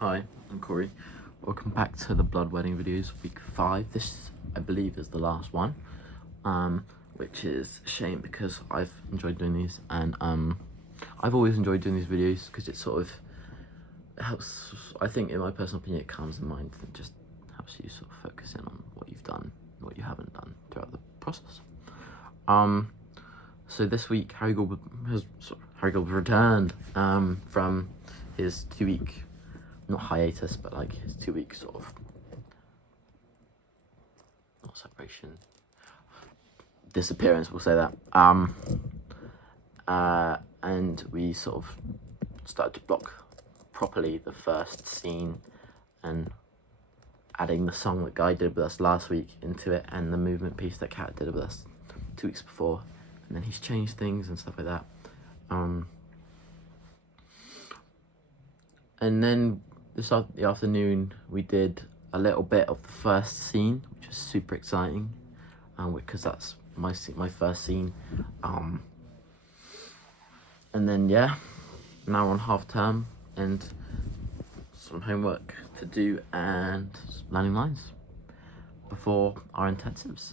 Hi, I'm Corey. Welcome back to the Blood Wedding videos, week 5. This, I believe, is the last one, which is a shame because I've enjoyed doing these, and I've always enjoyed doing these videos because it sort of helps. I think, in my personal opinion, it calms the mind and just helps you sort of focus in on what you've done, what you haven't done throughout the process. So this week, Harry Gould returned from his 2-week, not hiatus, but like his 2-week sort of, not separation, disappearance, we'll say that. And we sort of started to block properly the first scene and adding the song that Guy did with us last week into it and the movement piece that Kat did with us 2 weeks before. And then he's changed things and stuff like that. And then the afternoon we did a little bit of the first scene, which was super exciting, because that's my first scene. And then now we're on half term and some homework to do and learning lines before our intensives.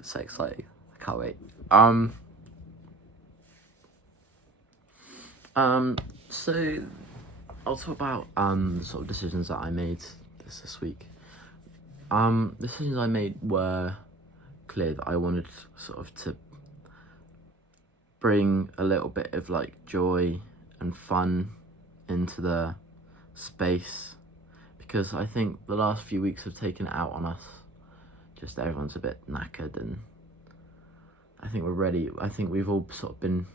It's so exciting. I can't wait. So I'll talk about the sort of decisions that I made this week. Decisions I made were clear that I wanted sort of to bring a little bit of like joy and fun into the space, because I think the last few weeks have taken it out on us. Just everyone's a bit knackered, and I think we're ready. I think we've all sort of been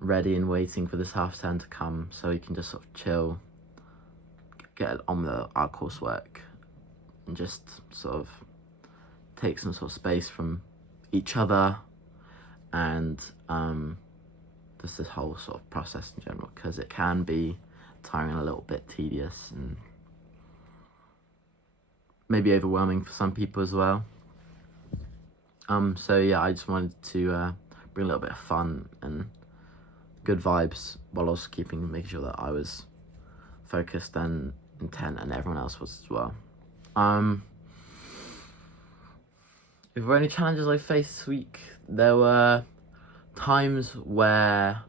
ready and waiting for this half term to come so we can just sort of chill, get on with our coursework, and just sort of take some sort of space from each other and just this whole sort of process in general, because it can be tiring and a little bit tedious and maybe overwhelming for some people as well. So yeah, I just wanted to bring a little bit of fun and good vibes while also making sure that I was focused and intent, and everyone else was as well. If there were any challenges I faced this week, there were times where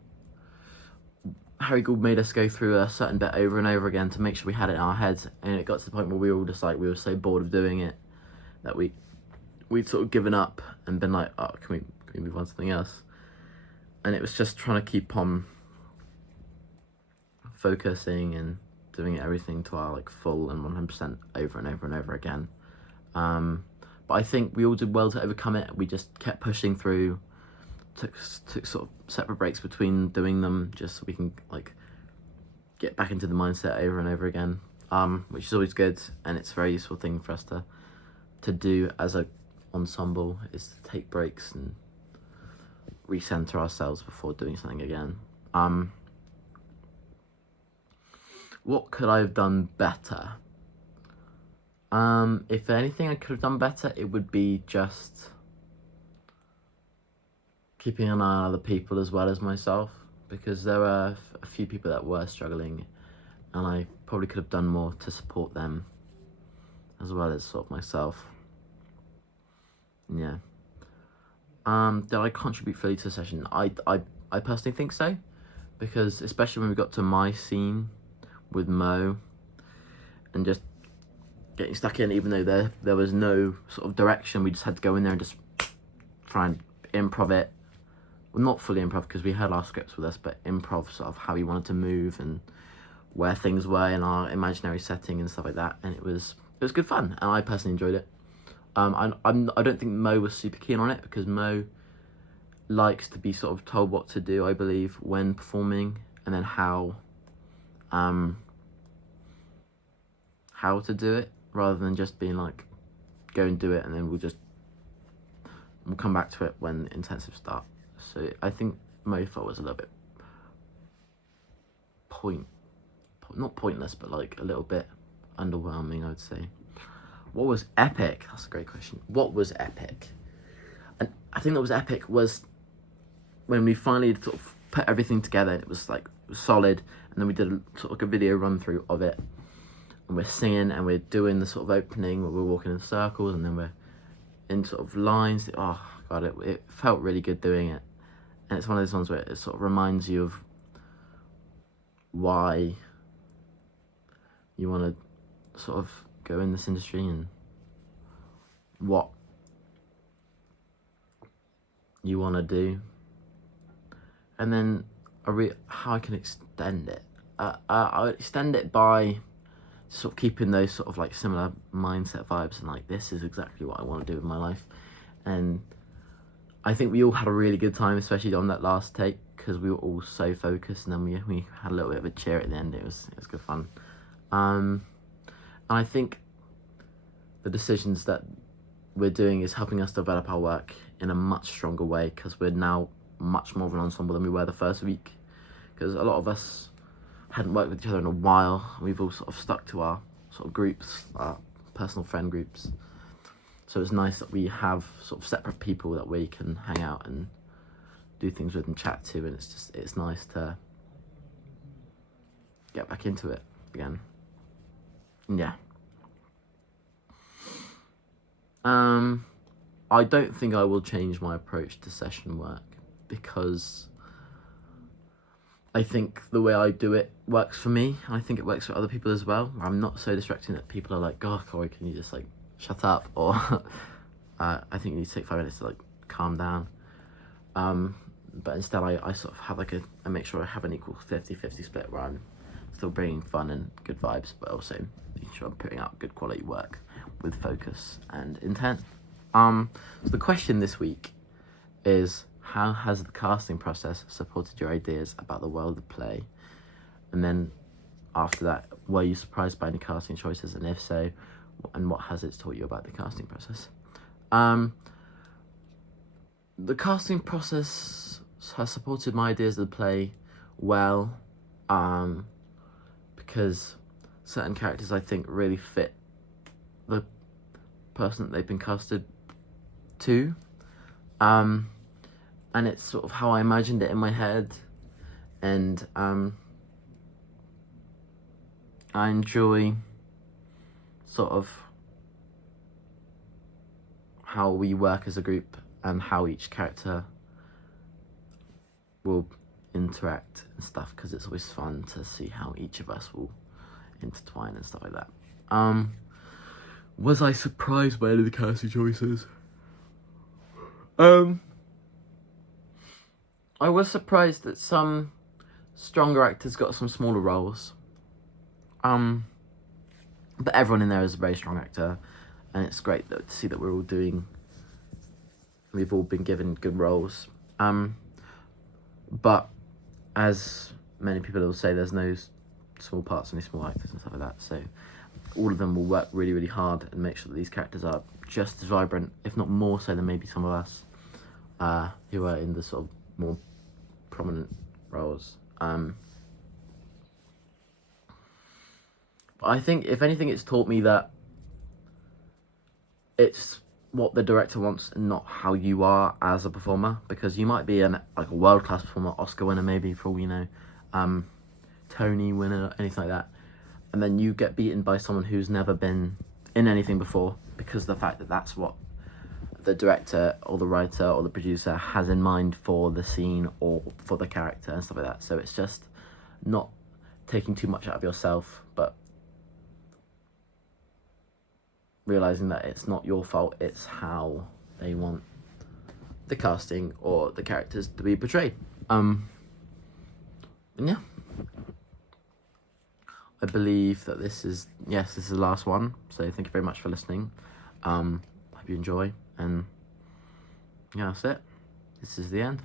Harry Gould made us go through a certain bit over and over again to make sure we had it in our heads, and it got to the point where we were all just like, we were so bored of doing it that we'd sort of given up and been like, oh, can we move on to something else? And it was just trying to keep on focusing and doing everything to our like full and 100% over and over and over again. But I think we all did well to overcome it. We just kept pushing through, took sort of separate breaks between doing them, just so we can like get back into the mindset over and over again, which is always good, and it's a very useful thing for us to do as a ensemble, is to take breaks and recenter ourselves before doing something again. What could I have done better? If anything I could have done better, it would be just keeping an eye on other people as well as myself, because there were a few people that were struggling, and I probably could have done more to support them as well as sort of myself. Yeah. Did I contribute fully to the session? I personally think so, because especially when we got to my scene with Mo and just getting stuck in, even though there was no sort of direction, we just had to go in there and just try and improv it. Well, not fully improv because we had our scripts with us, but improv sort of how we wanted to move and where things were in our imaginary setting and stuff like that, and it was good fun, and I personally enjoyed it. I don't think Mo was super keen on it, because Mo likes to be sort of told what to do, I believe, when performing, and then how to do it, rather than just being like, go and do it, and then we'll come back to it when intensive start. So I think Mo felt was a little bit not pointless, but like a little bit underwhelming, I would say. What was epic? That's a great question. What was epic? And I think that was epic was when we finally sort of put everything together. It was was solid. And then we did sort of like a video run through of it, and we're singing and we're doing the sort of opening where we're walking in circles and then we're in sort of lines. Oh god, it felt really good doing it. And it's one of those ones where it sort of reminds you of why you want to sort of go in this industry and what you want to do, and then how I can extend it. I would extend it by sort of keeping those sort of like similar mindset vibes and like, this is exactly what I want to do with my life. And I think we all had a really good time, especially on that last take, because we were all so focused, and then we had a little bit of a cheer at the end. It was good fun. And I think the decisions that we're doing is helping us develop our work in a much stronger way, because we're now much more of an ensemble than we were the first week, because a lot of us hadn't worked with each other in a while. We've all sort of stuck to our sort of groups, our personal friend groups. So it's nice that we have sort of separate people that we can hang out and do things with and chat to, and it's nice to get back into it again. Yeah. I don't think I will change my approach to session work, because I think the way I do it works for me. I think it works for other people as well. I'm not so distracting that people are like, "God, Corey, can you just like shut up?" Or I think you need to take 5 minutes to like calm down. But instead I sort of have like I make sure I have an equal 50-50 split, where I'm still bringing fun and good vibes, but also making sure I'm putting out good quality work with focus and intent. So the question this week is, how has the casting process supported your ideas about the world of play? And then after that, were you surprised by any casting choices, and if so, and what has it taught you about the casting process? The casting process has supported my ideas of the play well, because certain characters I think really fit the person that they've been casted to, and it's sort of how I imagined it in my head, and I enjoy sort of how we work as a group and how each character will interact and stuff, because it's always fun to see how each of us will intertwine and stuff like that. Was I surprised by any of the casting choices? I was surprised that some stronger actors got some smaller roles. But everyone in there is a very strong actor, and it's great to see that we've all been given good roles. But as many people will say, there's no small parts, any small actors and stuff like that. So all of them will work really, really hard and make sure that these characters are just as vibrant, if not more so than maybe some of us who are in the sort of more prominent roles. But I think, if anything, it's taught me that it's what the director wants and not how you are as a performer, because you might be a world-class performer, Oscar winner maybe, for all you know, Tony winner, anything like that, and then you get beaten by someone who's never been in anything before, because of the fact that that's what the director or the writer or the producer has in mind for the scene or for the character and stuff like that. So it's just not taking too much out of yourself, but realizing that it's not your fault, it's how they want the casting or the characters to be portrayed. And yeah, I believe that this is the last one, so thank you very much for listening. Hope you enjoy, and yeah, that's it. This is the end.